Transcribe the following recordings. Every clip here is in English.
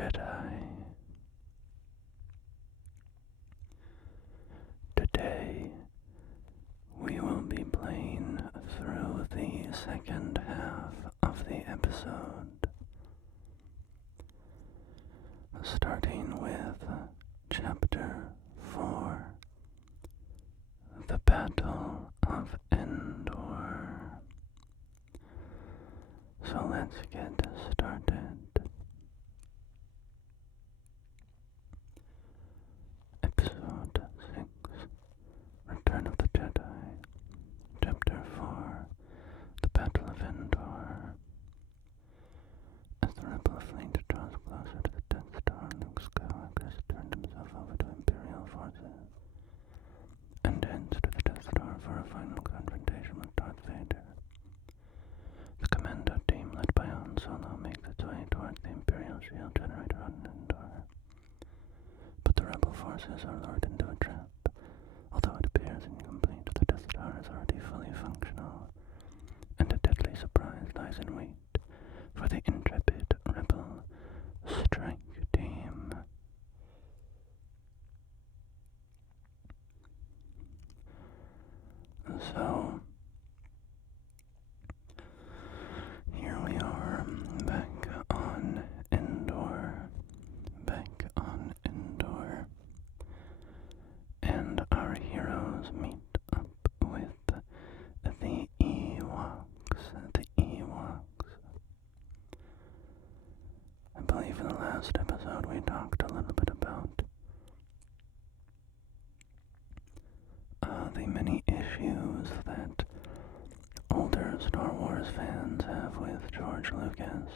Jedi. Today, we will be playing through the second half of the episode, starting with Chapter 4, The Battle of Endor. So let's get started. Episode 6, Return of the Jedi, Chapter 4, The Battle of Endor. As the Rebel fleet draws closer to the Death Star, Luke Skywalker has turned himself over to Imperial forces and heads to the Death Star for a final confrontation with Darth Vader. The commando team, led by Han Solo, makes its way towards the Imperial shield generator on Endor. But the Rebel forces are lured into a trap. Although it appears incomplete, the Death Star is already fully functional, and a deadly surprise lies in wait for the intrepid Rebel strike team. So, here we are, back on Endor, and our heroes meet up with the Ewoks. I believe in the last episode we talked a little bit about the many issues that older Star Wars fans have with George Lucas.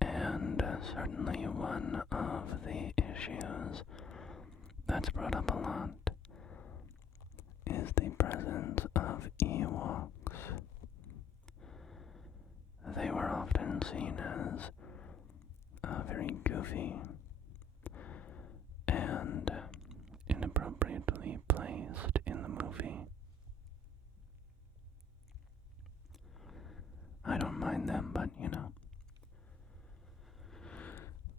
And certainly one of the issues that's brought up a lot is the presence of Ewoks. They were often seen as very goofy and inappropriately placed in the movie. I don't mind them, but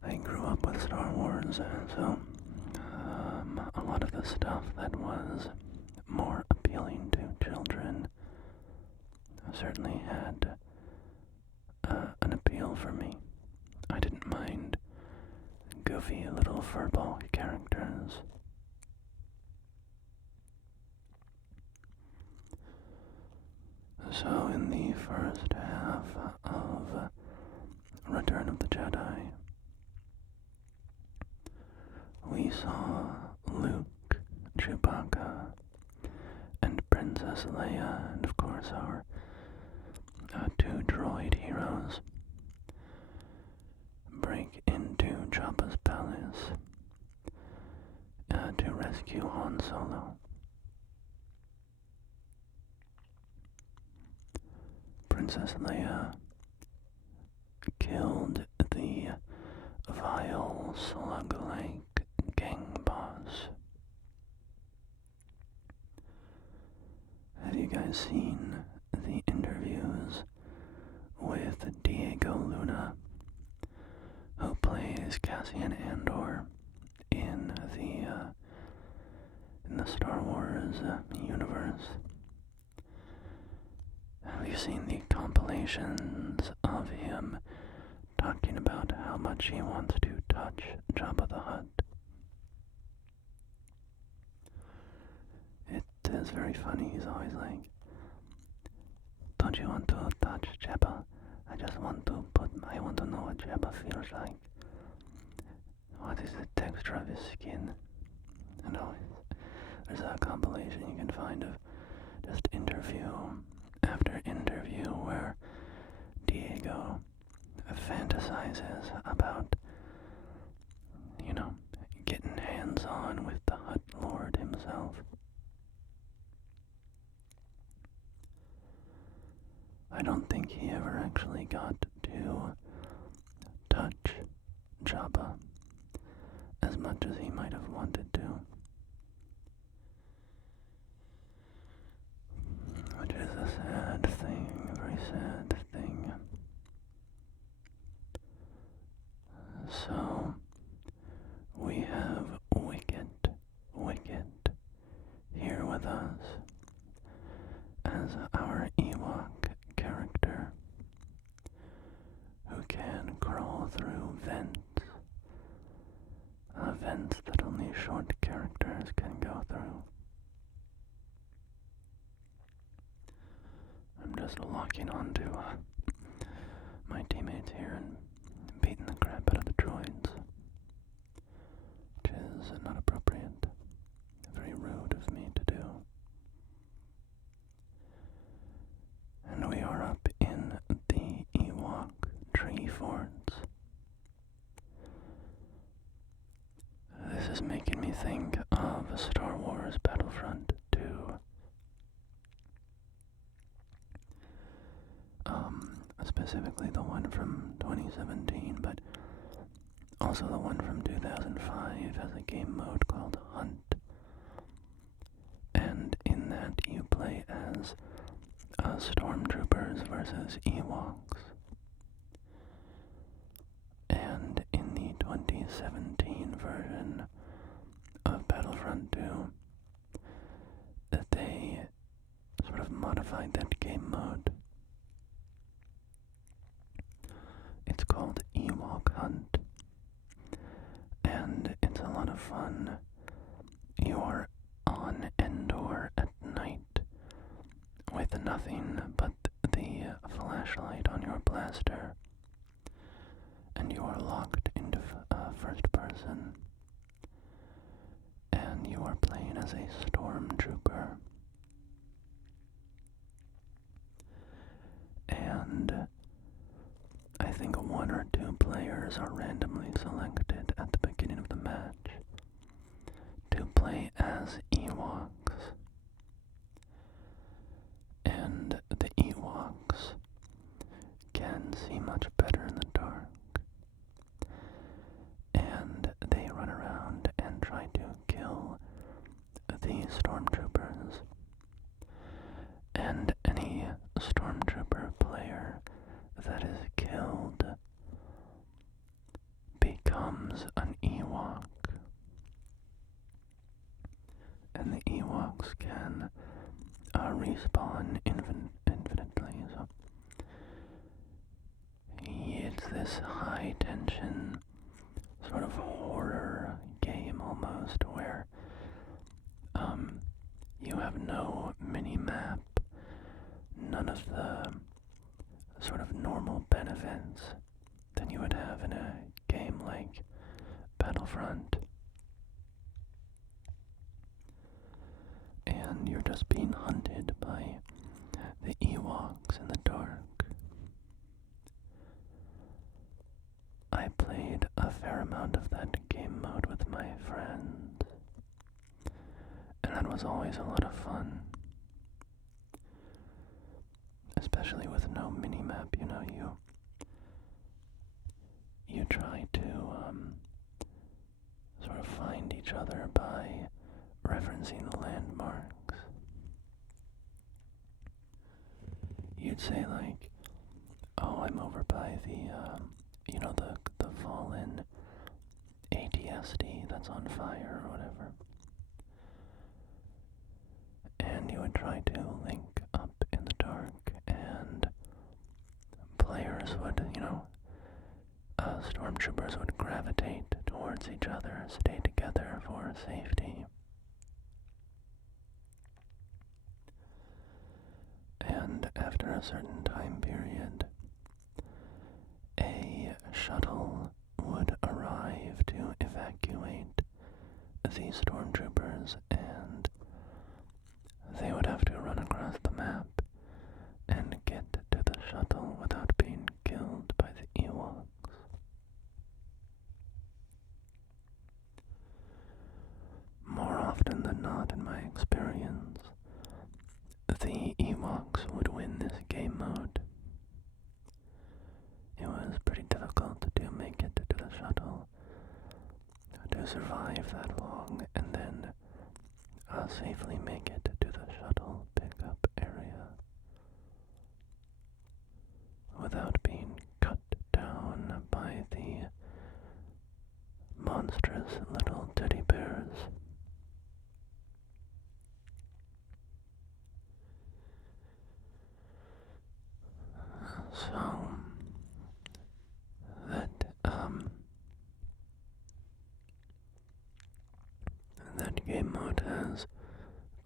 I grew up with Star Wars, so a lot of the stuff that was more appealing to children certainly had an appeal for me. I didn't mind goofy little furball characters. So in the first half of Return of the Jedi, we saw Luke, Chewbacca, and Princess Leia, and of course our two droid heroes, break into Jabba's palace to rescue Han Solo. Princess Leia killed the vile slug-like gang boss. Have you guys seen the interviews with Diego Luna, who plays Cassian Andor in the Star Wars universe? Have you seen the compilations of him talking about how much he wants to touch Jabba the Hutt? It is very funny. He's always like, "Don't you want to touch Jabba? I want to know what Jabba feels like. What is the texture of his skin?" There's a compilation you can find of just interview after interview where Diego fantasizes about, getting hands-on with the Hutt Lord himself. I don't think he ever actually got to touch Jabba as much as he might have wanted to. Which is a sad thing, a very sad thing. So, we have Wicket here with us as our Ewok character who can crawl through vents that only short characters can go through. I'm just locking onto my teammates here and beating the crap out of the droids, which is not appropriate. Very rude of me to do. And we are up in the Ewok tree forts. This is making me think of Star Wars Battlefront 2. Specifically the one from 2017, but also the one from 2005 has a game mode called Hunt. And in that you play as stormtroopers versus Ewoks. And in the 2017 version of Battlefront 2, they sort of modified that game mode. It's called Ewok Hunt, and it's a lot of fun. You are on Endor at night with nothing but the flashlight on your blaster, and you are locked into first person, and you are playing as a stormtrooper. And I think one or two players are randomly selected at the beginning of the match to play as Ewoks. And the Ewoks can see much better in the dark. And they run around and try to kill the stormtroopers. And any stormtrooper player that is killed becomes an Ewok. And the Ewoks can respawn infinitely. So it's this high tension sort of horror game almost where you have no mini-map, none of the sort of normal benefits than you would have in a game like Battlefront. And you're just being hunted by the Ewoks in the dark. I played a fair amount of that game mode with my friends, and that was always a lot of fun. Especially with no minimap, you know, you try to sort of find each other by referencing the landmarks. You'd say like, oh, I'm over by the the fallen ATSD that's on fire or whatever. And you would try to link up in the dark, and players would, stormtroopers would gravitate towards each other, stay together for safety. And after a certain time period, a shuttle would arrive to evacuate the stormtroopers, and they would have to run across the map and get to the shuttle without being killed by the Ewoks. More often than not, in my experience, the Ewoks would win this game mode. It was pretty difficult to make it to the shuttle, to survive that long, and then safely make it to the shuttle pickup area without being cut down by the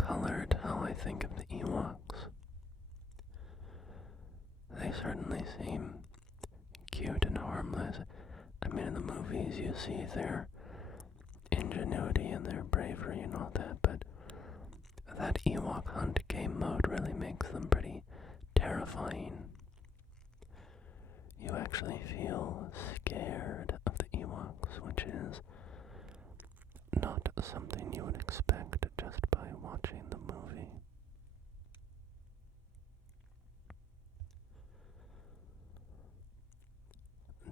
colored how I think of the Ewoks. They certainly seem cute and harmless. I mean, in the movies you see their ingenuity and their bravery and all that, but that Ewok hunt game mode really makes them pretty terrifying. You actually feel scared of the Ewoks, which is not something you would expect just by watching the movie.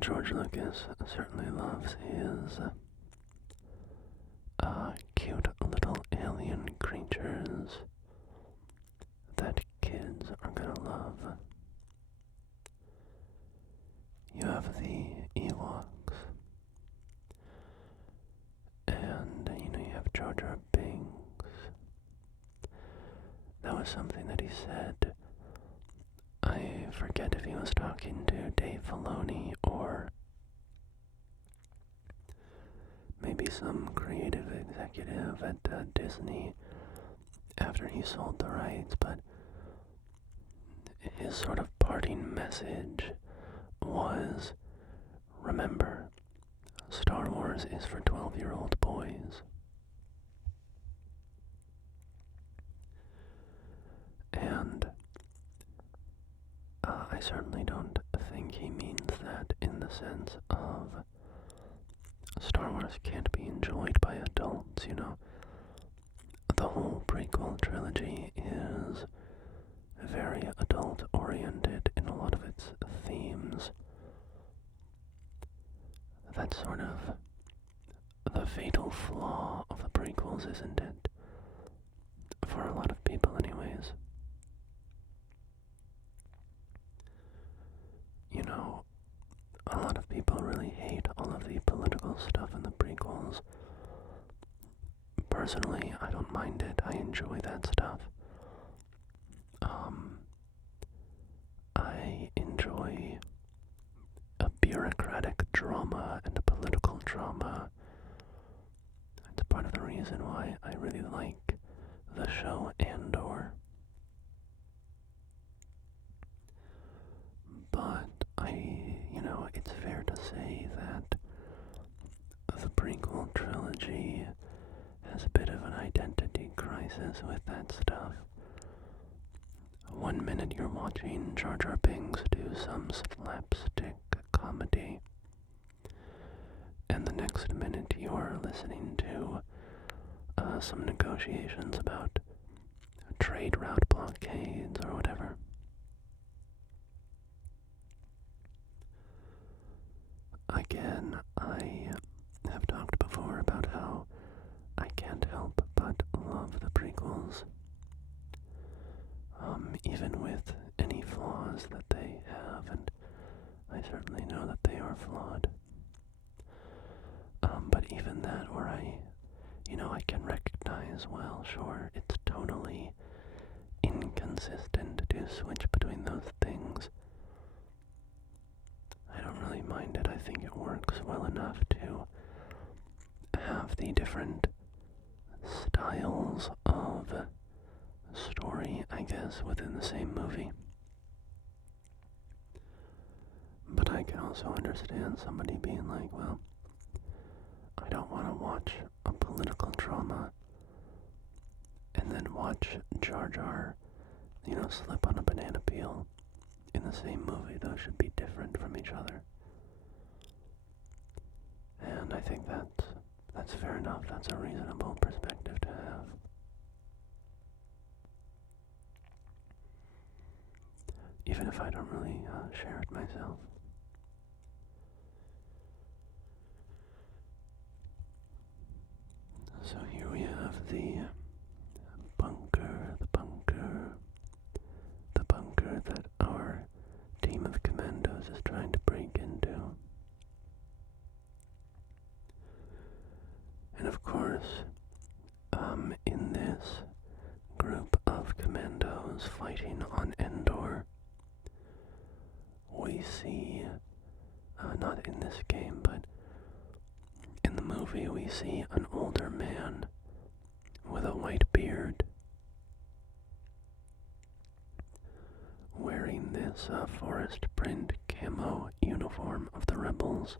George Lucas certainly loves his cute little alien creatures that kids are gonna love. You have the Ewoks, and you have Jar Jar Binks. That was something that he said. I forget if he was talking to Dave Filoni or maybe some creative executive at Disney after he sold the rights, but his sort of parting message was, remember, Star Wars is for 12-year-old boys. And I certainly don't think he means that in the sense of Star Wars can't be enjoyed by adults, The whole prequel trilogy is very adult-oriented in a lot of its themes. That's sort of the fatal flaw of the prequels, isn't it? For a lot of people, anyways. A lot of people really hate all of the political stuff in the prequels. Personally, I don't mind it. I enjoy that stuff. I enjoy a bureaucratic drama and a political drama. It's part of the reason why I really like the show Endor. But it's fair to say that the prequel trilogy has a bit of an identity crisis with that stuff. One minute you're watching Jar Jar Binks do some slapstick comedy, and the next minute you're listening to some negotiations about trade route blockades or whatever. Again, I have talked before about how I can't help but love the prequels, even with any flaws that they have, and I certainly know that they are flawed. But even that, where I can recognize, well, sure, it's totally inconsistent to switch between those things. I don't really mind it. I think it works well enough to have the different styles of story, I guess, within the same movie. But I can also understand somebody being like, well, I don't want to watch a political drama and then watch Jar Jar, slip on a banana peel in the same movie. Those should be different from each other. And I think that's fair enough. That's a reasonable perspective to have. Even if I don't really share it myself. So here we have the bunker that our team of commandos is trying to break into. And of course, in this group of commandos fighting on Endor, we see, not in this game, but in the movie, we see an older man with a white beard this forest print camo uniform of the Rebels.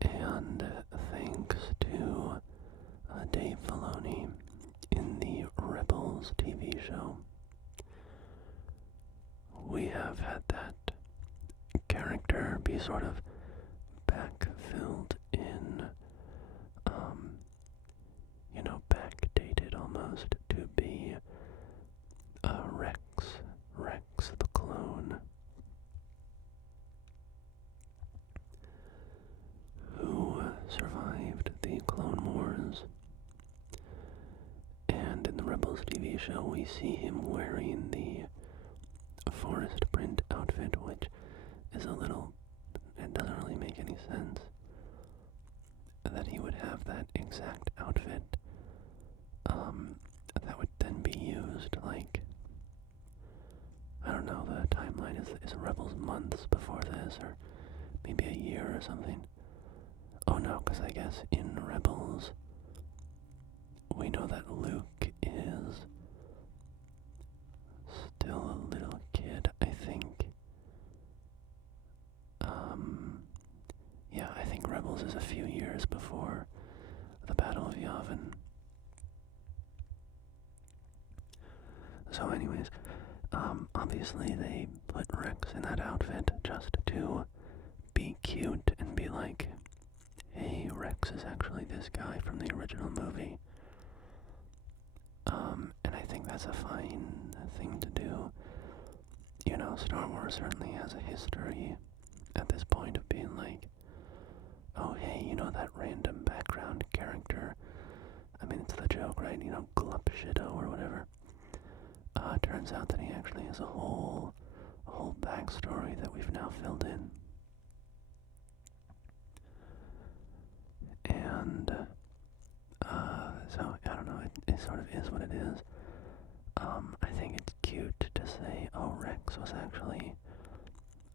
And thanks to Dave Filoni in the Rebels TV show, we have had that character be sort of backfilled in, backdated almost to be Rex the clone, who survived the Clone Wars. And in the Rebels TV show, we see him wearing the forest print outfit, which is it doesn't really make any sense that he would have that exact outfit. That would then be used, I don't know, the timeline is Rebels months before this, or maybe a year or something. Oh no, because I guess in Rebels, we know that Luke is still a little kid, I think. Yeah, I think Rebels is a few years before the Battle of Yavin. So anyways, obviously they put Rex in that outfit just to be cute and be like, hey, Rex is actually this guy from the original movie. And I think that's a fine thing to do. You know, Star Wars certainly has a history at this point of being like, oh hey, you know that random background character? I mean, it's the joke, right? You know, Glup Shido or whatever. Turns out that he actually has a whole backstory that we've now filled in. And, so, I don't know, it sort of is what it is. I think it's cute to say, oh, Rex was actually,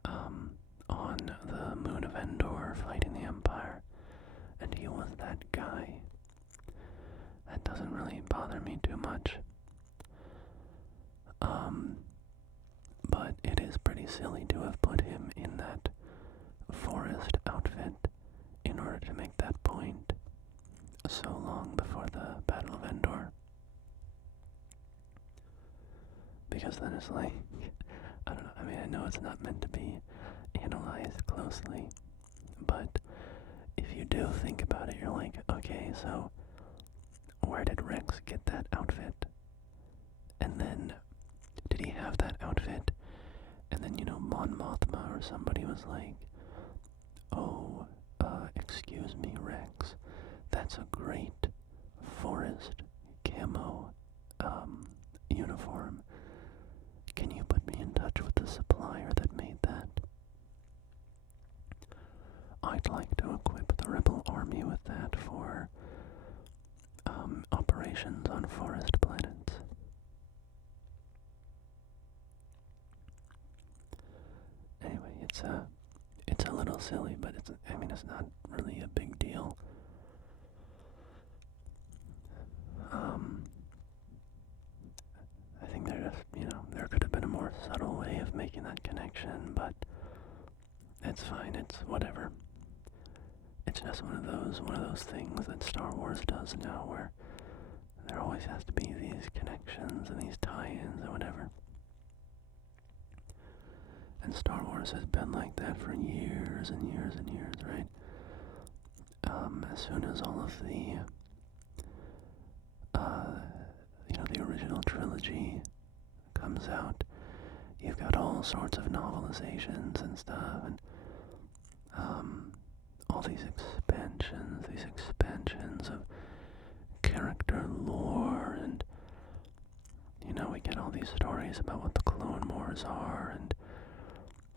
on the moon of Endor fighting the Empire, and he was that guy. That doesn't really bother me too much. But it is pretty silly to have put him in that forest outfit in order to make that point so long before the Battle of Endor. Because then it's like, I don't know, I mean, I know it's not meant to be analyzed closely, but if you do think about it, you're like, okay, so where did Rex get that outfit? And then, did he have that outfit? And then, Mon Mothma or somebody was like, oh, excuse me, Rex, that's a great forest camo, uniform. Can you put me in touch with the supplier that made that? I'd like to equip the Rebel Army with that for, operations on forest planets. Anyway, it's a little silly, but it's not really a big deal. I think there could have been a more subtle way of making that connection, but it's fine, it's whatever. It's just one of those things that Star Wars does now, where there always has to be these connections and these tie-ins and whatever. And Star Wars has been like that for years and years and years, right? As soon as all of the, the original trilogy comes out, you've got all sorts of novelizations and stuff, and, all these expansions of character lore, and, we get all these stories about what the Clone Wars are, and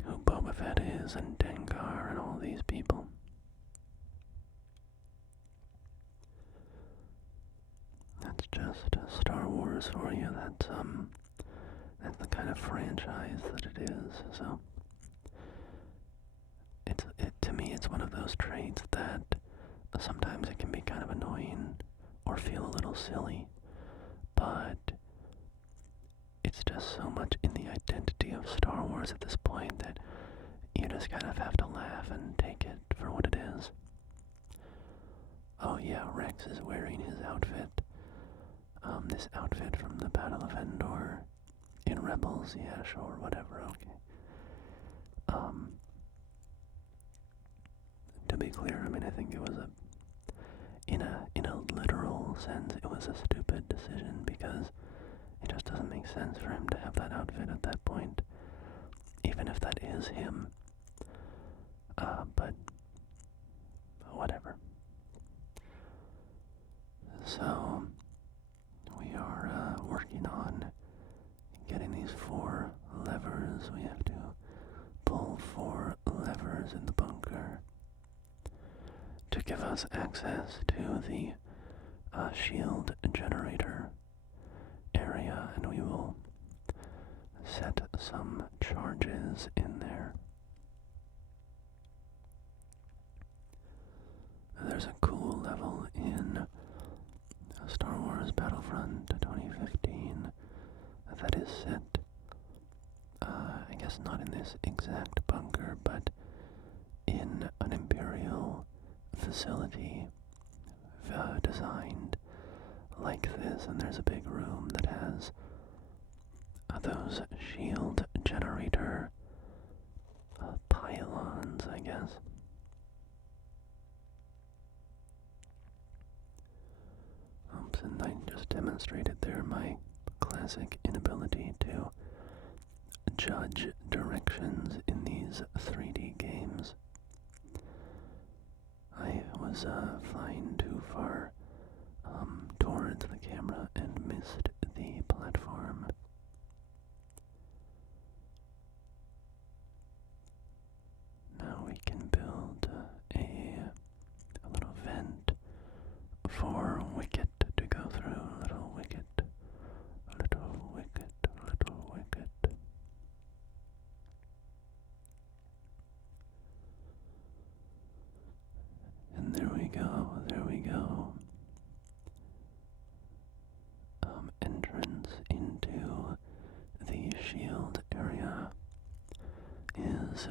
who Boba Fett is, and Dengar, and all these people. That's just Star Wars for you. That's the kind of franchise that it is. So, to me, it's one of those traits that sometimes it can be kind of annoying or feel a little silly, but it's just just so much in the identity of Star Wars at this point that you just kind of have to laugh and take it for what it is. Oh yeah, Rex is wearing his outfit. This outfit from the Battle of Endor in Rebels. Yeah, sure, whatever, okay. To be clear, I mean, I think it was in a literal sense, it was a stupid decision because it just doesn't make sense for him to have that outfit at that point, even if that is him. But whatever. So we are working on getting these 4 levers. We have to pull 4 levers in the bunker to give us access to the shield generator area, and we will set some charges in there. There's a cool level in Star Wars Battlefront 2015 that is set, I guess not in this exact bunker, but in an Imperial facility designed like this, and there's a big room that has those shield generator pylons, I guess. And I just demonstrated there my classic inability to judge directions in these 3D games. I was flying too far towards the camera and missed the platform. Now we can build a little vent for Wicket to go through. Little Wicket, little Wicket, little Wicket. And there we go, there we go. Entrance into the shield area is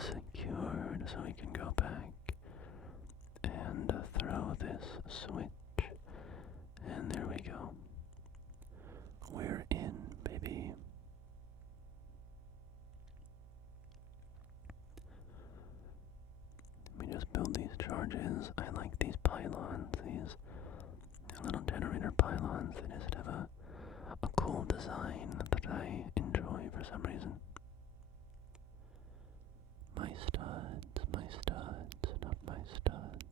secured, so we can go back and throw this switch, and there we go. We're in, baby. We just build these charges. I like these pylons, these little generator pylons. They just have a cool design that I enjoy for some reason. My studs, not my studs.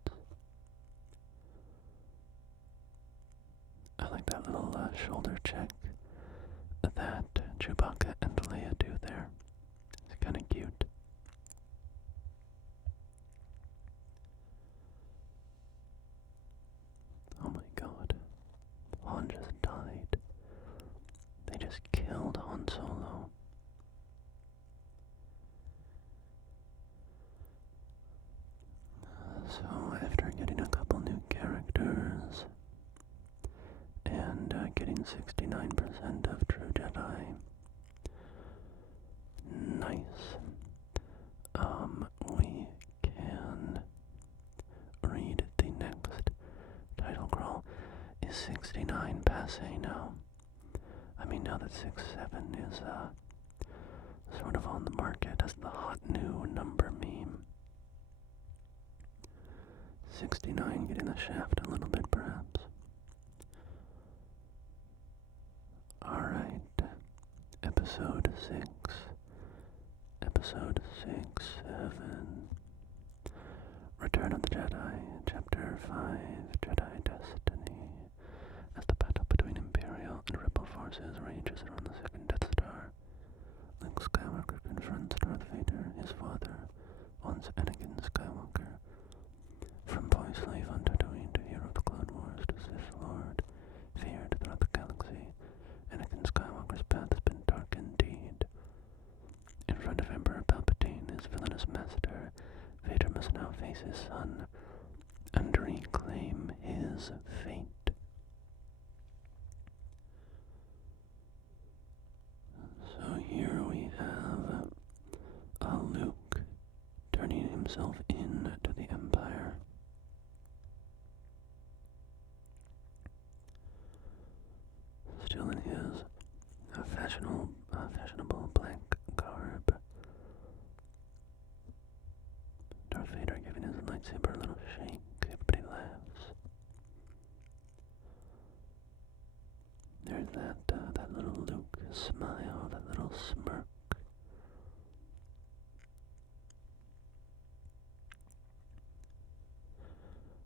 I like that little shoulder check that Chewbacca and Leia do there. It's kind of cute. Oh my god. Han just died. They just killed Han Solo. So after getting a couple new characters and getting 69% of True Jedi, nice. We can read the next title crawl. Is 69 passe now? I mean, now that 67 is sort of on the market as the hot new number meme. 69 getting the shaft a little bit, perhaps. Alright, episode 6, 7, Return of the Jedi, Chapter 5, Jedi Destiny. As the battle between Imperial and Rebel forces rages around the second Death Star, Luke Skywalker confronts Darth Vader, his father, once Anakin Skywalker. From boy slave on Tatooine to hero of the Clone Wars to Sith Lord, feared throughout the galaxy, Anakin Skywalker's path has been dark indeed. In front of Emperor Palpatine, his villainous master, Vader must now face his son and reclaim his fate. himself in to the Empire. Still in his fashionable black garb. Darth Vader giving his lightsaber a little shake. Everybody laughs. There's that little Luke smile, that little smirk.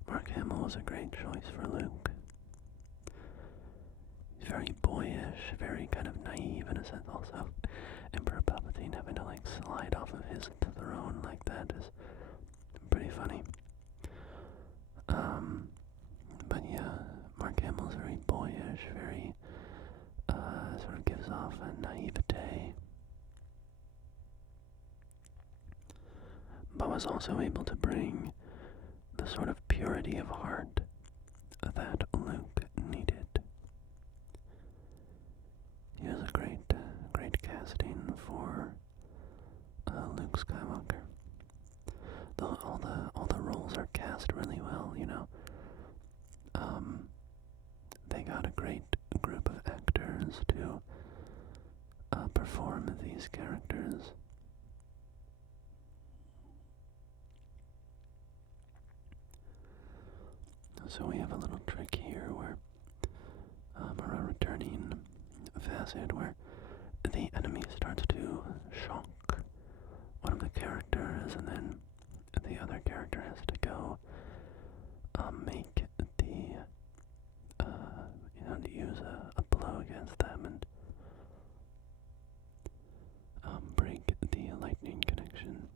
Mark Hamill was a great choice for Luke. He's very boyish, very kind of naive in a sense. Also, Emperor Palpatine having to like slide off of his throne like that is pretty funny. But yeah, Mark Hamill's very boyish, very sort of gives off a naivete, but was also able to bring the sort of purity of heart that Luke needed. He was a great casting for Luke Skywalker. All the roles are cast really well, you know. They got a great group of actors to perform these characters. So we have a little trick here where, or a returning facet where the enemy starts to shock one of the characters, and then the other character has to go make the, to use a blow against them and break the lightning connection.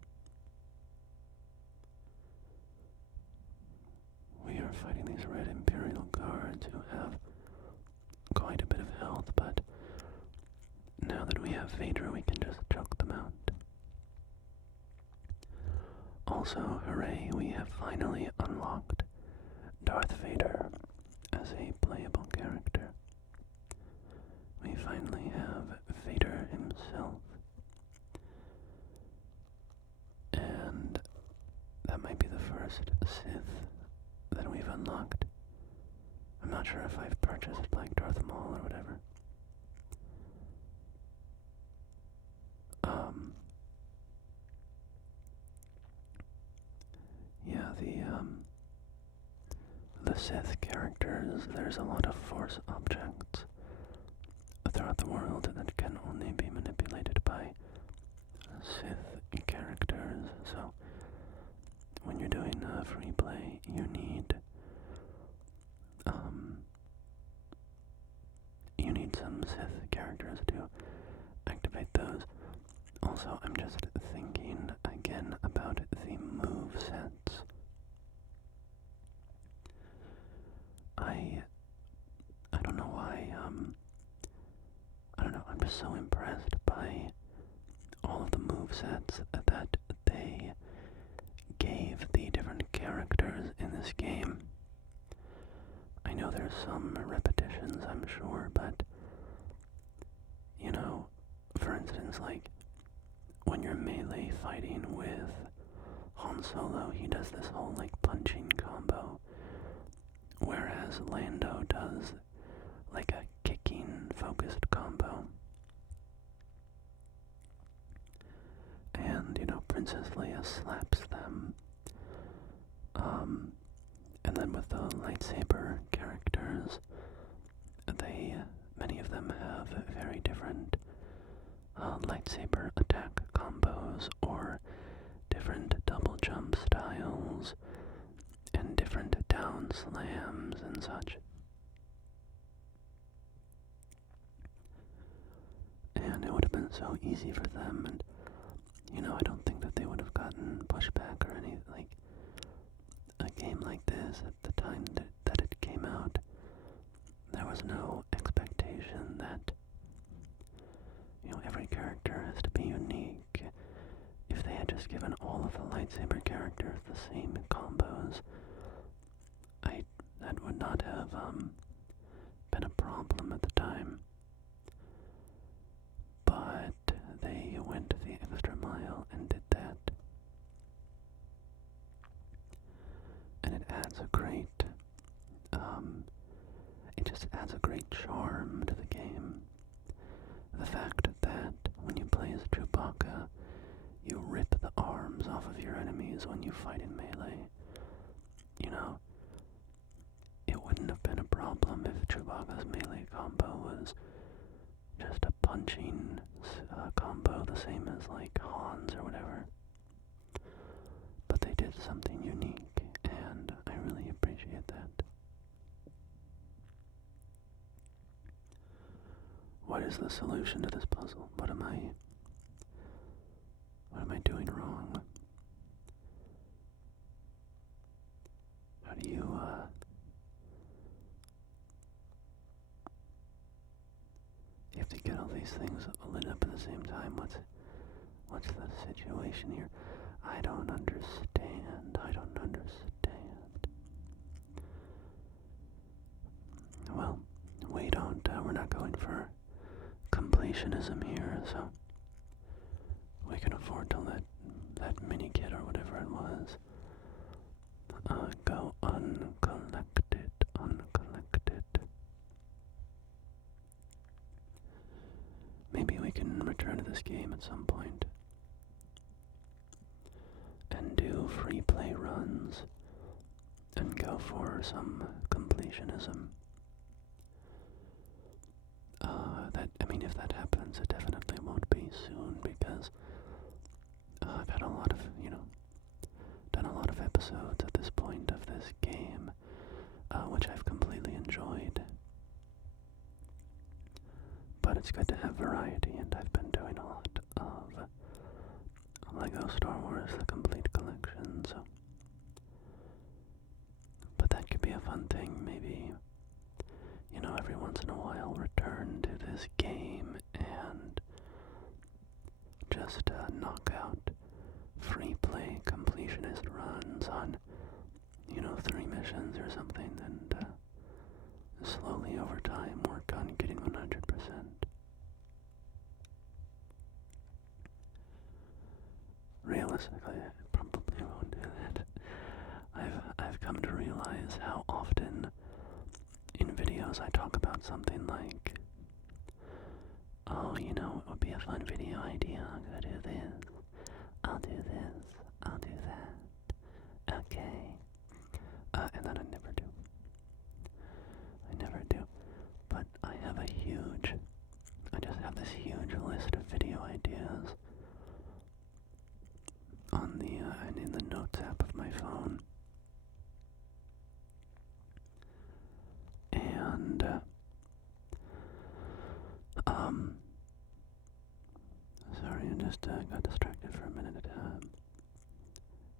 We are fighting these red Imperial guards who have quite a bit of health, but now that we have Vader, we can just choke them out. Also, hooray, we have finally unlocked Darth Vader as a playable character. We finally have Vader himself. And that might be the first Sith that we've unlocked. I'm not sure if I've purchased like Darth Maul or whatever. Yeah, the Sith characters, there's a lot of Force objects throughout the world that can only be manipulated by Sith characters, so when you're doing free play, you need some Sith characters to activate those. Also, I'm just thinking again about the move sets. I don't know why, I don't know, I'm just so impressed by all of the move sets that they gave the different characters in this game. I know there's some repetitions, I'm sure, but, you know, for instance, like, when you're melee fighting with Han Solo, he does this whole, like, punching combo, whereas Lando does, like, a kicking-focused combo. And, you know, Princess Leia slaps them. And then with the lightsaber characters, many of them have very different lightsaber attack combos, or different double jump styles, and different down slams and such. And it would have been so easy for them, and, you know, I don't think that they would have gotten pushback or anything. Like, a game like this, at the time that it came out, there was no expectation that, you know, every character has to be unique. If they had just given all of the lightsaber characters the same combos, that would not have been a problem at the time. But they went the extra mile and did that. adds a great, it just adds a great charm to the game. The fact that when you play as Chewbacca, you rip the arms off of your enemies when you fight in melee. You know, it wouldn't have been a problem if Chewbacca's melee combo was just a punching combo, the same as like Han's or whatever. But they did something unique, and I really appreciate that. What is the solution to this puzzle? What am I doing wrong? How do you, you have to get all these things lit up at the same time. What's the situation here? I don't understand. Well, we're not going for completionism here, so we can afford to let that mini kit or whatever it was go uncollected. Maybe we can return to this game at some point and do free play runs and go for some completionism. If that happens, it definitely won't be soon, because I've had a lot of, done a lot of episodes at this point of this game, which I've completely enjoyed. But it's good to have variety, and I've been doing a lot of Lego Star Wars The Complete Collection, so. But that could be a fun thing, maybe, every once in a while return to this game and just knock out free play completionist runs on, 3 missions or something, and slowly over time work on getting 100%. Realistically, I probably won't do that. I've come to realize how often in videos I talk about something like, oh, it would be a fun video idea, I'm gonna do this, I'll do this, I'll do that, okay, and then I never do. But I just have this huge list of video ideas on the, and in the notes app of my phone. And, sorry, I just got distracted for a minute.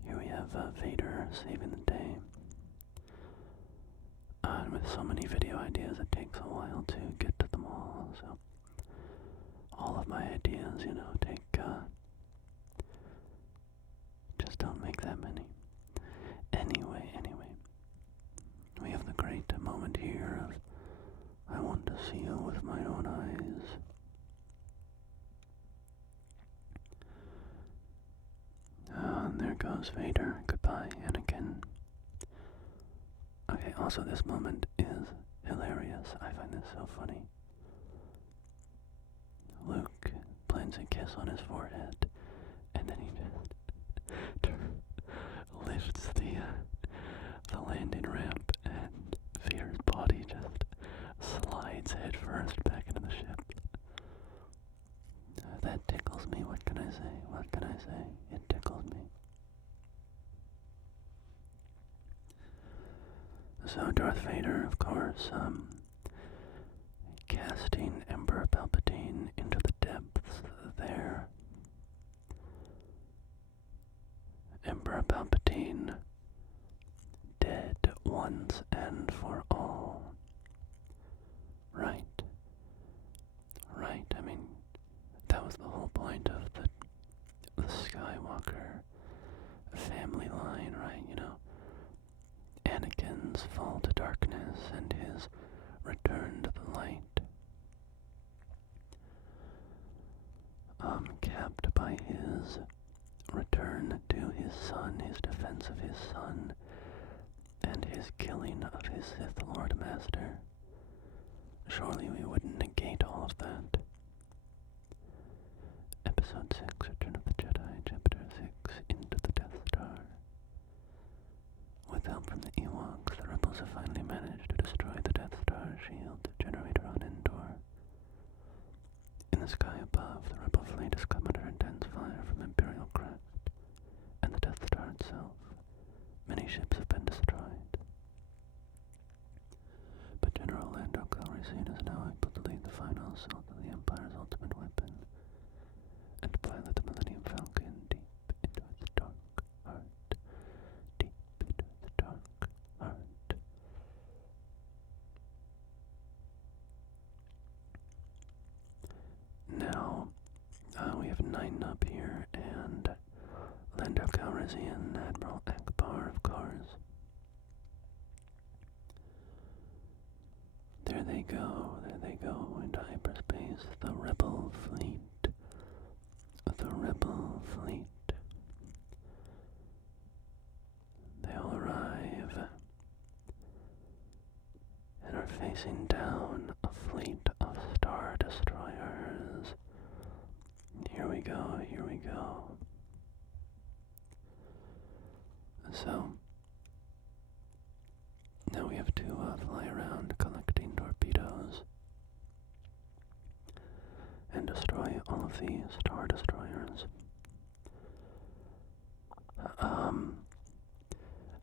Here we have Vader saving the day. And with so many video ideas, it takes a while to get to them all, so all of my ideas, take, just don't make that many. Anyway, we have the great moment here of, I want to see you with my own eyes. And there goes Vader. Goodbye, Anakin. Okay, also this moment is hilarious. I find this so funny. Luke plants a kiss on his forehead, and then he just lifts the landing ramp, and Vader's body just slides head first back into the ship. That tickles me. What can I say? It tickles me. So Darth Vader, of course, casting Emperor Palpatine into the depths there. Emperor Palpatine dead once and for all. Right. That was the whole point of the Skywalker family line, right? Anakin's fall to darkness and his return to the light. Capped by his return to his son, his defense of his son, and his killing of his Sith Lord Master. Surely we wouldn't negate all of that. Episode 6, Return of the Jedi, Chapter 6, Into the Death Star. With help from the Ewoks, the rebels have finally managed to destroy the Death Star shield generator on Endor. In the sky above, the rebel fleet has come under intense fire from Imperial craft and the Death Star itself. Many ships have been destroyed. But General Lando Calrissian is now able to lead the final assault of the Empire's ultimate weapon and pilot the Millennium Falcon deep into its dark heart. Deep into its dark heart. Now, we have Nine Nub here, and Lando Calrissian, Admiral Akbar, of course. There they go into hyperspace, the rebel fleet. The rebel fleet. They all arrive and are facing down a fleet of Star Destroyers. Here we go, here we go. So, now we have to fly around collecting torpedoes and destroy all of the Star Destroyers.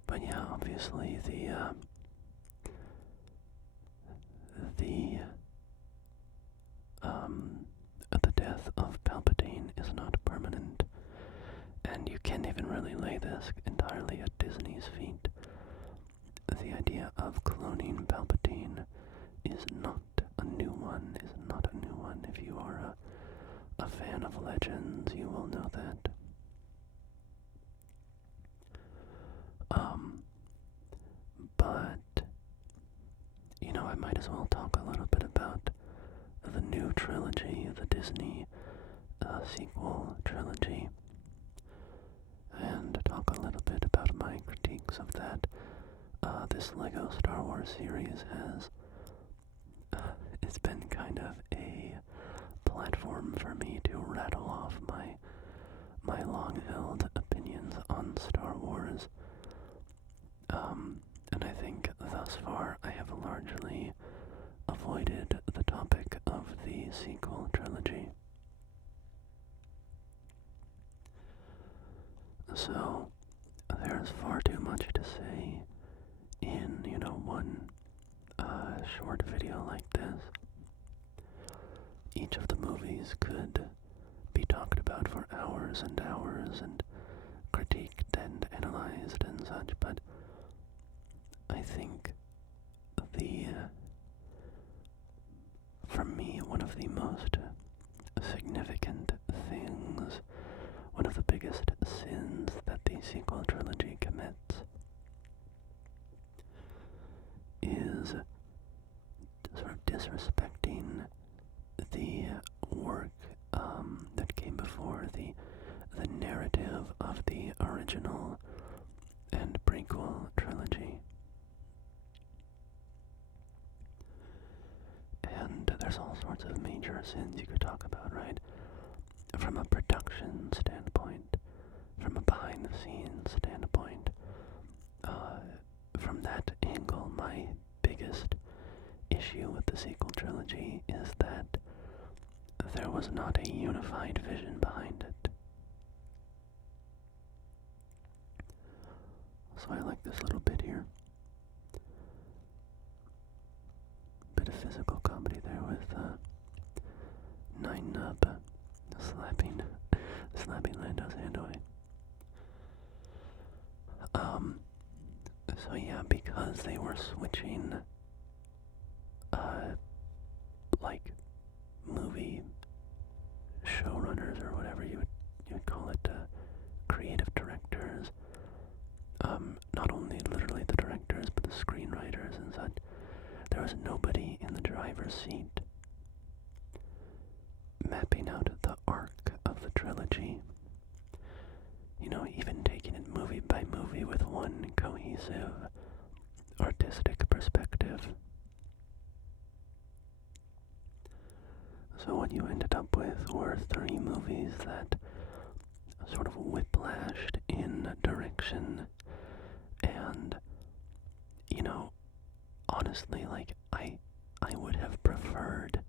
But yeah, obviously the death of Palpatine is not permanent, and you can't even really lay this entirely at Disney's feet. The idea of cloning Palpatine is not a new one, If you are a fan of Legends, you will know that. But, I might as well talk a little bit about the new trilogy, the Disney sequel trilogy, and talk a little bit about my critiques of that. This Lego Star Wars series has, it's been kind of a platform for me to rattle off my long-held opinions on Star Wars. And I think thus far I have largely avoided the topic of the sequel trilogy. So, there's far too much to say in, one short video like this. Each of the movies could be talked about for hours and hours and critiqued and analyzed and such, but I think for me, one of the most significant things, one of the biggest sins that the sequel trilogy commits is sort of disrespecting the work that came before, the narrative of the original and prequel trilogy. And there's all sorts of major sins you could talk about, right? From a production standpoint, from a behind-the-scenes standpoint. From that angle, my biggest issue with the sequel trilogy is that there was not a unified vision behind it. So I like this little bit here. Bit of physical comedy there with Nine Nub slapping Lando's hand away. So yeah, because they were switching, like, movie showrunners or whatever you would call it, creative directors, not only literally the directors, but the screenwriters and such, there was nobody in the driver's seat mapping out the arc of the trilogy. Even taking it movie by movie with one cohesive were three movies that sort of whiplashed in direction, and, you know, honestly, like, I would have preferred,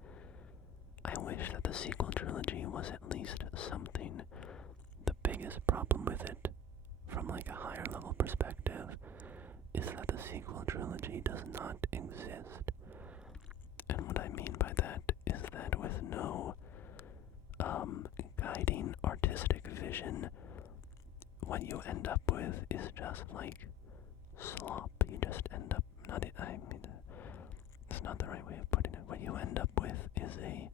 I wish that the sequel trilogy was at least something. The biggest problem with it, from like a higher level perspective, is that the sequel trilogy does not exist. And what I mean by that is that with no guiding artistic vision, what you end up with is just like slop. You just end up, it's not the right way of putting it. What you end up with is a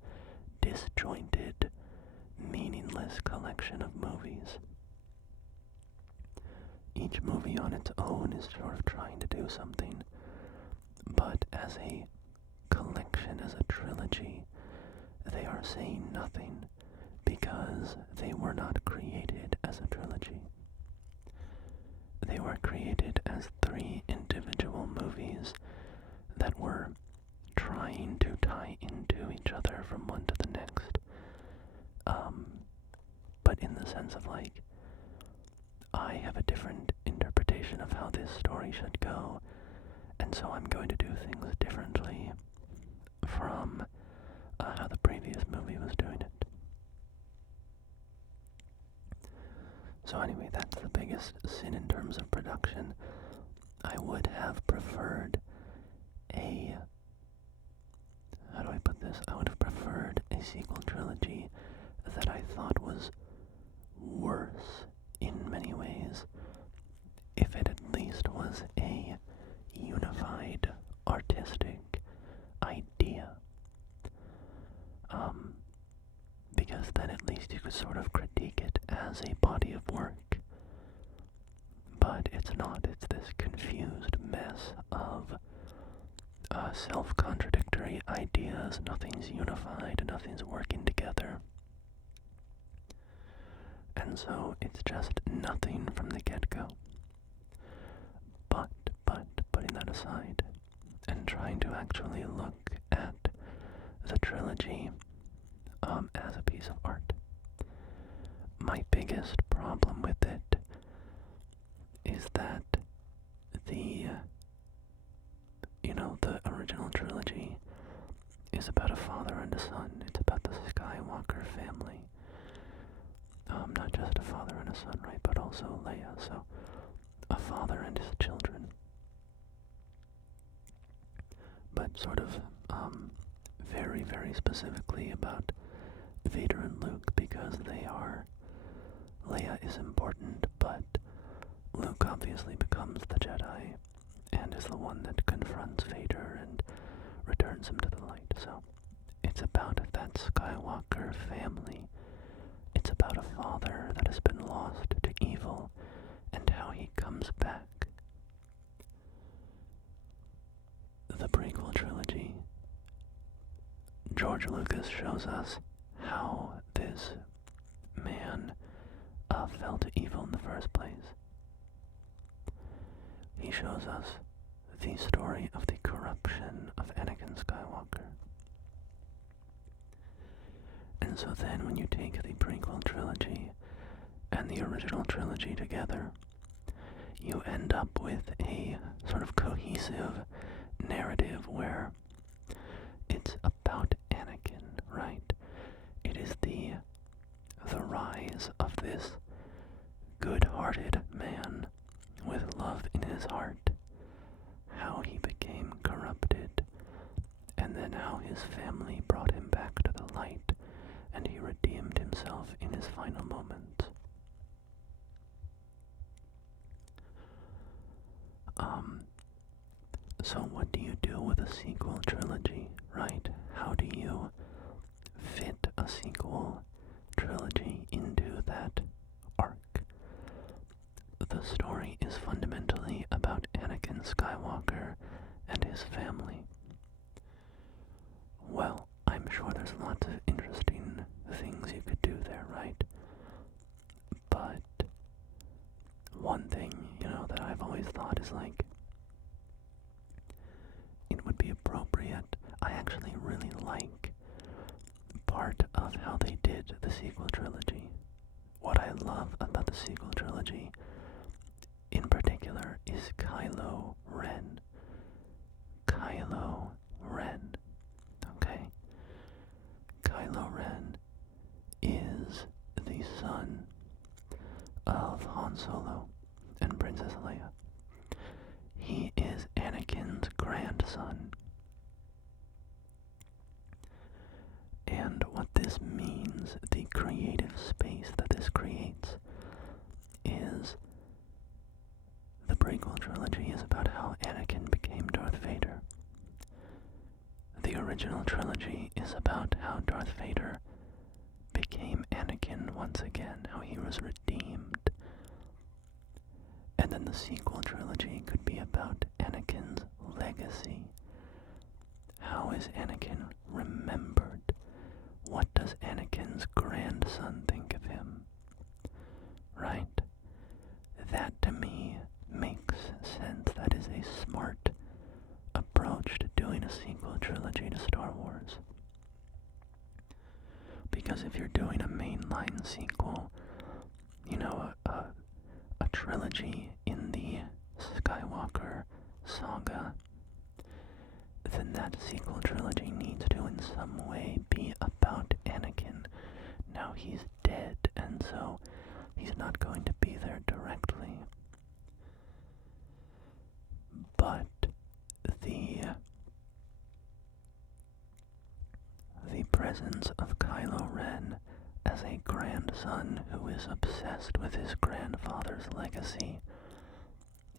disjointed, meaningless collection of movies. Each movie on its own is sort of trying to do something, but as a collection, as a trilogy, they are saying nothing because they were not created as a trilogy. They were created as three individual movies that were trying to tie into each other from one to the next. But in the sense of like, I have a different interpretation of how this story should go, and so I'm going to do things differently from how the previous movie was doing it. So anyway, that's the biggest sin in terms of production. I would have preferred how do I put this? I would have preferred a sequel trilogy that I thought was worse in many ways if it at least was a unified artistic idea. Because then at least you could sort of critique it as a body of work. But it's not. It's this confused mess of self-contradictory ideas. Nothing's unified, nothing's working together. And so it's just nothing from the get-go. But putting that aside and trying to actually look at the trilogy as a piece of art, my biggest problem with it is that the original trilogy is about a father and a son. It's about the Skywalker family. Not just a father and a son, right, but also Leia, so a father and his children. But sort of very, very specifically about Vader and Luke, because Leia is important, but Luke obviously becomes the Jedi and is the one that confronts Vader and returns him to the light. So it's about that Skywalker family. It's about a father that has been lost to evil and how he comes back. The prequel trilogy, George Lucas shows us how this man fell to evil in the first place. He shows us the story of the corruption of Anakin Skywalker. And so then when you take the prequel trilogy and the original trilogy together, you end up with a sort of cohesive narrative where it's about Anakin, right? It is the rise of this good-hearted man with love in his heart, how he became corrupted, and then how his family brought him back to the light, and he redeemed himself in his final moments. So what do you do with a sequel trilogy, right? How do you fit a sequel trilogy into that arc? The story is fundamentally about Anakin Skywalker and his family. Well, I'm sure there's lots of interesting things you could do there, right? But one thing, that I've always thought is like, it would be appropriate. I actually really like part of how they did about the sequel trilogy, what I love about the sequel trilogy in particular is Kylo Ren. Kylo Ren. Okay? Kylo Ren is the son of Han Solo and Princess Leia. He is Anakin's grandson. And what this means, the creative space that this creates, is the prequel trilogy is about how Anakin became Darth Vader. The original trilogy is about how Darth Vader became Anakin once again, how he was redeemed. And then the sequel trilogy could be about Anakin's legacy. How is Anakin remembered? What does Anakin's grandson think of him? Right? That to me makes sense. That is a smart approach to doing a sequel trilogy to Star Wars. Because if you're doing a mainline sequel, you know, a trilogy in the Skywalker saga, then that sequel trilogy needs to in some way be about Anakin. Now he's dead, and so he's not going to be there directly. But the presence of Kylo Ren as a grandson who is obsessed with his grandfather's legacy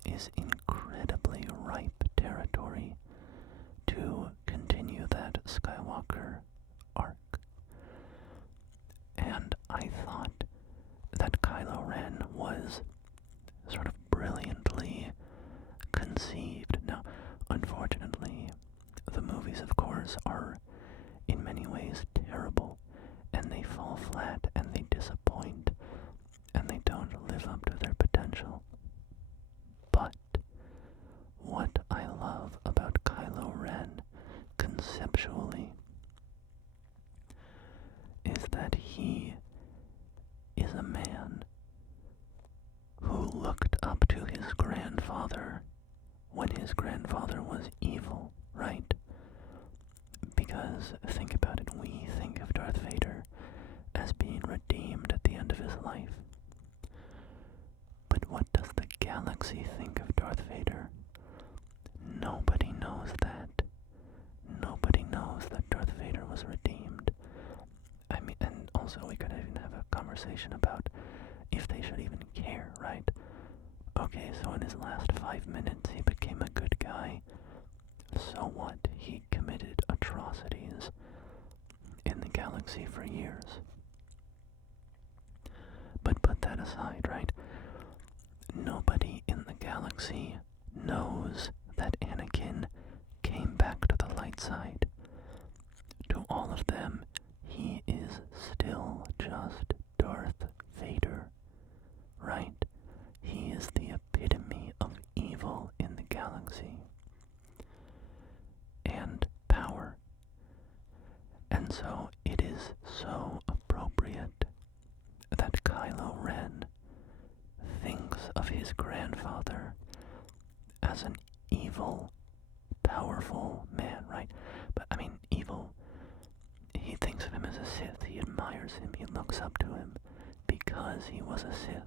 is incredibly ripe territory to continue that Skywalker arc. And I thought that Kylo Ren was sort of brilliantly conceived. Now, unfortunately, the movies, of course, are in many ways terrible, and they fall flat, and they disappoint, and they don't live up to their potential. But what I love about Kylo Ren conceptually is that he is a man who looked up to his grandfather when his grandfather was evil, right? Because, think about it, we think of Darth Vader as being redeemed at the end of his life. But what does the galaxy think of Darth Vader? Nobody knows that. Nobody knows that Darth Vader was redeemed. I mean, and also we could even have a conversation about if they should even care, right? Okay, so in his last 5 minutes he became a good guy. So what? He committed atrocities in the galaxy for years. But put that aside, right? Nobody in the galaxy knows that Anakin came back to the light side. To all of them, he is still just Darth Vader, right? He is the epitome of evil in the galaxy. And power. And so it is so appropriate that Kylo Ren thinks of his grandfather as an evil, powerful man, right? But I mean, evil, he thinks of him as a Sith, he admires him, he looks up to him because he was a Sith.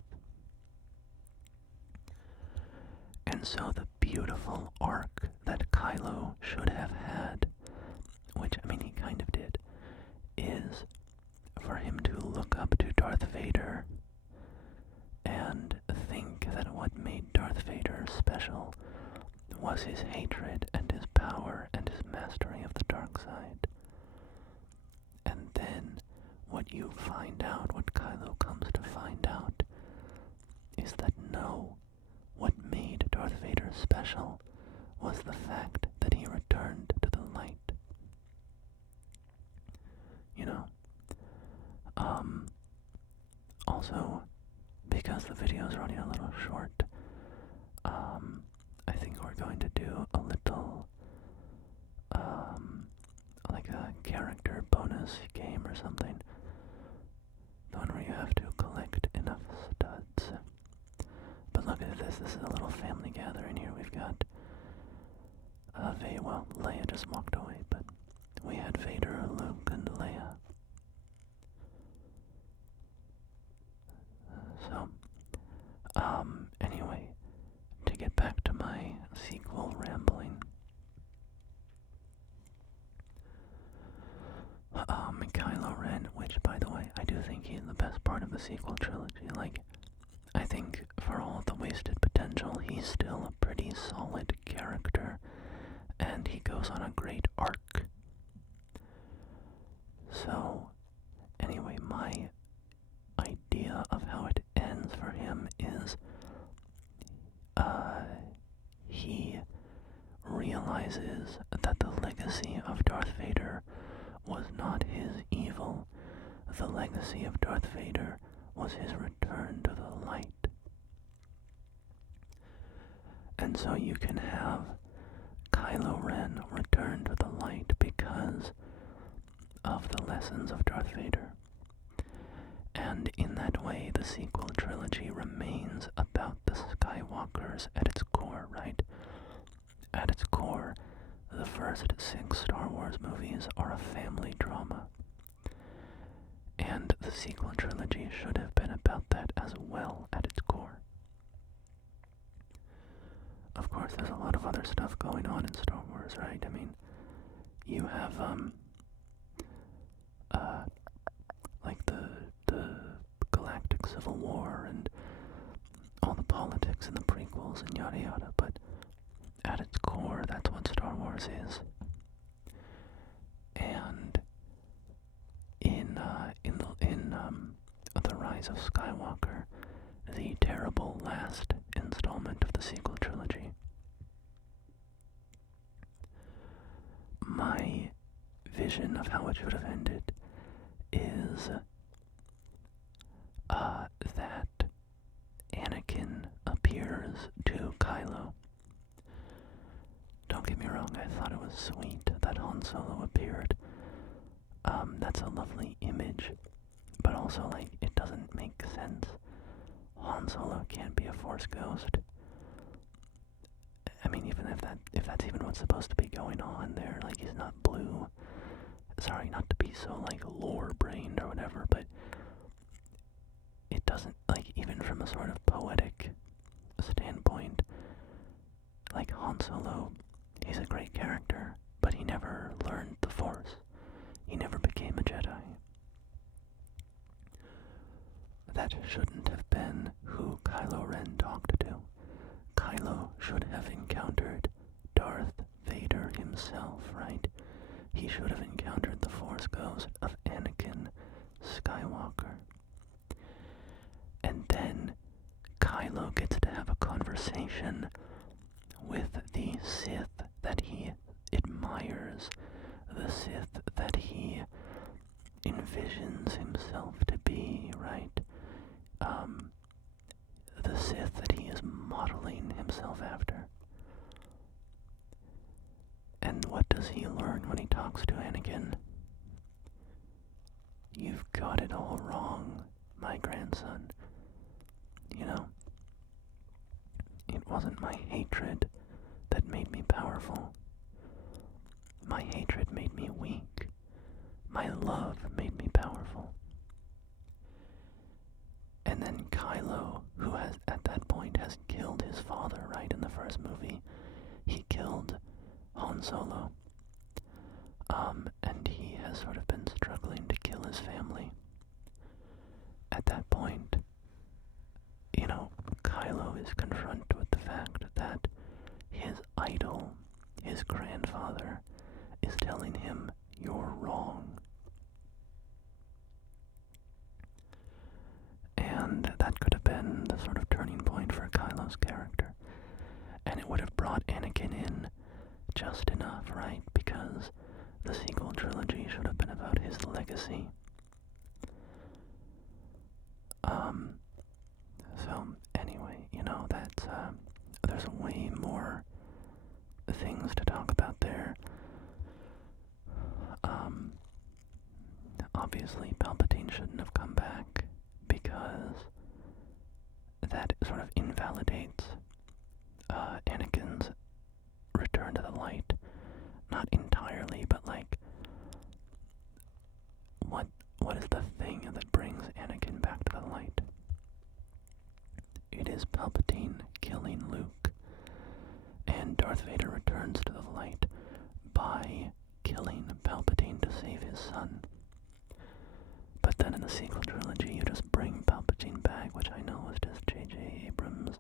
And so the beautiful arc that Kylo should have had, which, I mean, he kind of did, is for him to look up to Darth Vader and think that what made Darth Vader special was his hatred and his power and his mastery of the dark side. And then what you find out, what Kylo comes to find out, is that no, what made Darth Vader special was the fact that he returned to the light. You know? Also, because the video is running a little short, I think we're going to do a little, like a character bonus game or something. this is a little family gathering here. We've got well, Leia just walked away, but we had Vader, Luke, and Leia. So, anyway, to get back to my sequel rambling, Kylo Ren, which, by the way, I do think he's the best part of the sequel trilogy. Like, I think for all of the wasted potential, he's still a pretty solid character, and he goes on a great arc. So, anyway, my idea of how it ends for him is, he realizes that the legacy of Darth Vader was not his evil. The legacy of Darth Vader was his return to the light. And so you can have Kylo Ren return to the light because of the lessons of Darth Vader. And in that way, the sequel trilogy remains about the Skywalkers at its core, right? At its core, the first 6 Star Wars movies are a family drama. And the sequel trilogy should have been about that as well at its core. Of course, there's a lot of other stuff going on in Star Wars, right? I mean, you have, like the Galactic Civil War and all the politics in the prequels and yada yada, but at its core, that's what Star Wars is. And in The Rise of Skywalker, the terrible last installment of the sequel trilogy, my vision of how it should have ended is that Anakin appears to Kylo. Don't get me wrong, I thought it was sweet that Han Solo appeared. That's a lovely image, but also, like, it doesn't make sense. Han Solo can't be a Force ghost. I mean, even if that's even what's supposed to be going on there, like, he's not blue. Sorry, not to be so, like, lore-brained or whatever, but it doesn't, like, even from a sort of poetic standpoint, like, Han Solo, he's a great character, but he never learned the Force. He never became a Jedi. That shouldn't have been who Kylo Ren talked to. Kylo should have encountered Darth Vader himself, right? He should have encountered the Force ghost of Anakin Skywalker. And then Kylo gets to have a conversation with the Sith that he admires, the Sith that he envisions himself to be, right? The Sith that he is modeling himself after. And what does he learn when he talks to Anakin? You've got it all wrong, my grandson. You know, it wasn't my hatred that made me powerful. My hatred made me weak. My love made me powerful. And then Kylo, who has at that point has killed his father, right, in the first movie, he killed Han Solo. And he has sort of been struggling to kill his family. At that point, you know, Kylo is confronted with the fact that his idol, his grandfather, is telling him, "You're wrong." And that could have been the sort of turning point for Kylo's character. And it would have brought Anakin in just enough, right? Because the sequel trilogy should have been about his legacy. So anyway, you know, that's, there's way more things to talk about there. Obviously Palpatine shouldn't have come back, because that sort of invalidates is Palpatine killing Luke, and Darth Vader returns to the light by killing Palpatine to save his son. But then in the sequel trilogy, you just bring Palpatine back, which I know was just J.J. Abrams,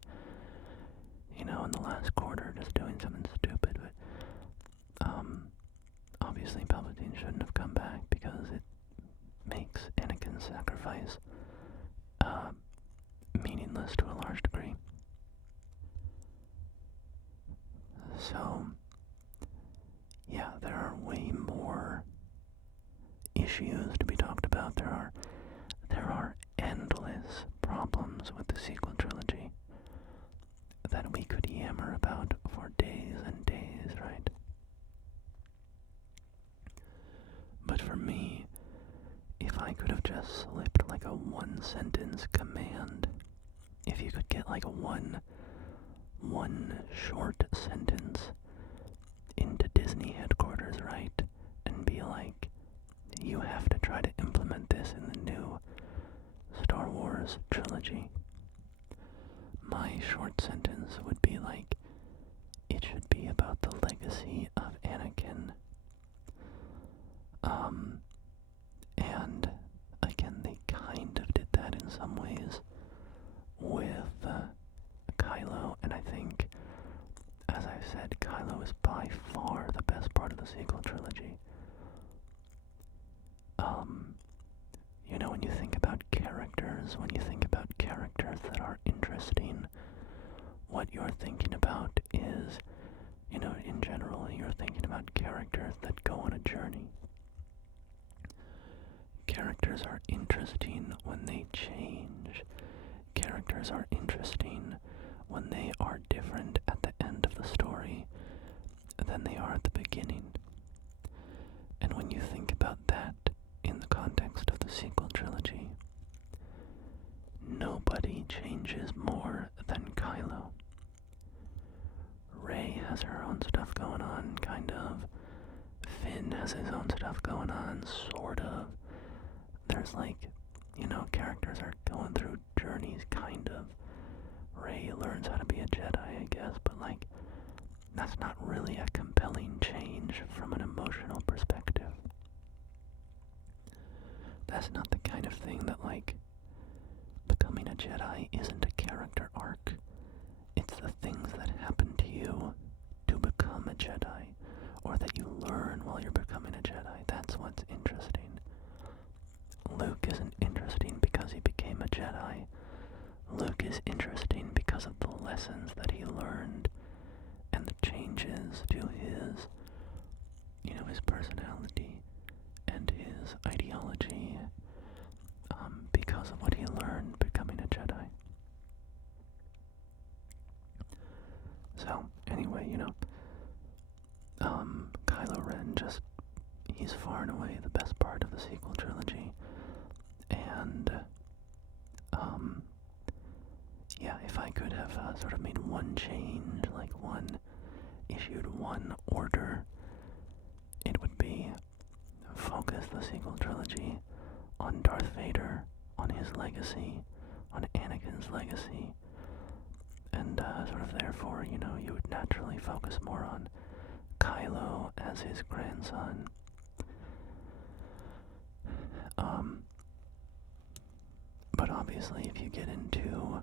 in the last quarter, just doing something stupid, but, obviously Palpatine shouldn't have come back because it makes Anakin's sacrifice, meaningless to a large degree. So, yeah, there are way more issues to be talked about. There are endless problems with the sequel trilogy that we could yammer about for days and days, right? But for me, if I could have just slipped like a one-sentence command, if you could get like one short sentence into Disney headquarters, right? And be like, you have to try to implement this in the new Star Wars trilogy. My short sentence would be like, it should be about the legacy of Anakin. And again, they kind of did that in some ways with Kylo, and I think, as I said, Kylo is by far the best part of the sequel trilogy. When you think about characters, that are interesting, what you're thinking about is, in general, you're thinking about characters that go on a journey. Characters are interesting when they change. Characters are interesting when they are different at the end of the story than they are at the beginning. And when you think about that in the context of the sequel trilogy, nobody changes more than Kylo. Rey has her own stuff going on, kind of. Finn has his own stuff going on, sort of. There's characters are going through journeys, kind of. Rey learns how to be a Jedi, I guess, but that's not really a compelling change from an emotional perspective. That's not the kind of thing that, becoming a Jedi isn't a character arc. It's the things that happen to you to become a Jedi, or that you learn while you're becoming a Jedi. That's what's interesting. Luke isn't interesting because he became a Jedi. Luke is interesting because of the lessons that he learned and the changes to his, his personality and his ideology, because of what he learned becoming a Jedi. So, anyway, Kylo Ren he's far and away the best part of the sequel trilogy. And, if I could have sort of made one change, issued one order, it would be focus the sequel trilogy on Darth Vader, on his legacy, on Anakin's legacy, and sort of therefore, you would naturally focus more on Kylo as his grandson. But obviously, if you get into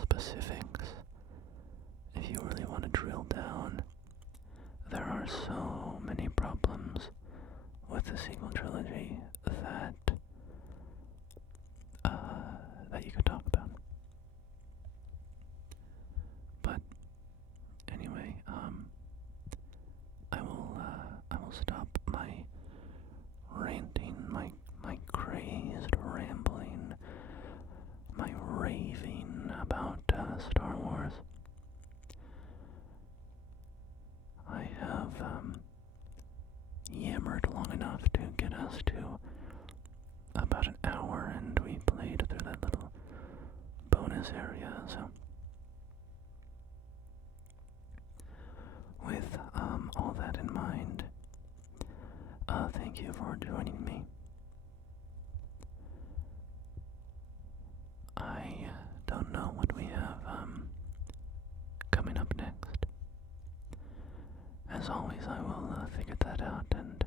specifics, if you really want to drill down, there are so many problems with the sequel trilogy that you could talk about. But anyway, I will stop my ranting, my crazed rambling, my raving about Star Wars. I have yammered long enough to get us to about an hour, and we played through that little bonus area, so with all that in mind, thank you for joining me. I don't know what we have as always, I will figure that out, and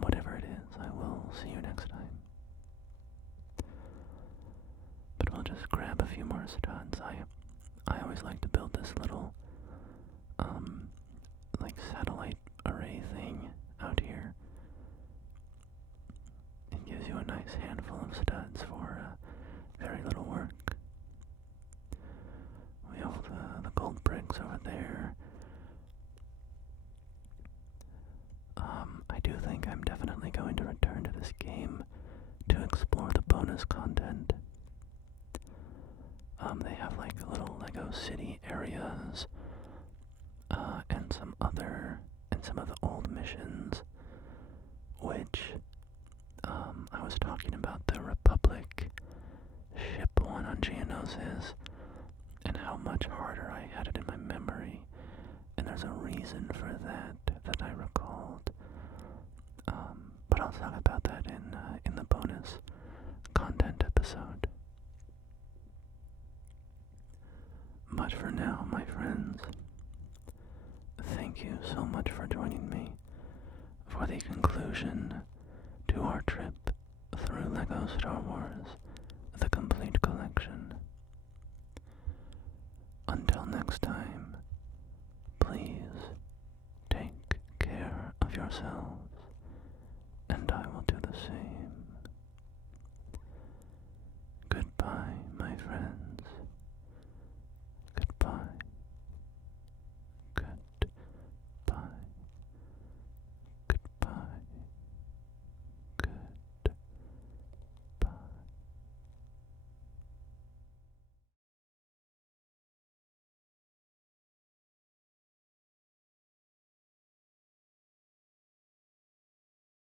whatever it is, I will see you next time. But we'll just grab a few more studs. I always like to build this little, like satellite array thing out here. It gives you a nice handful of studs for very little work. We have the gold bricks over there. I do think I'm definitely going to return to this game to explore the bonus content. They have like little Lego City areas, and some of the old missions, which, I was talking about the Republic ship one on Geonosis, and how much harder I had it in my memory, and there's a reason for that I recalled. But I'll talk about that in the bonus content episode. But for now, my friends, thank you so much for joining me for the conclusion to our trip through LEGO Star Wars, the complete collection. Until next time, please take care of yourselves.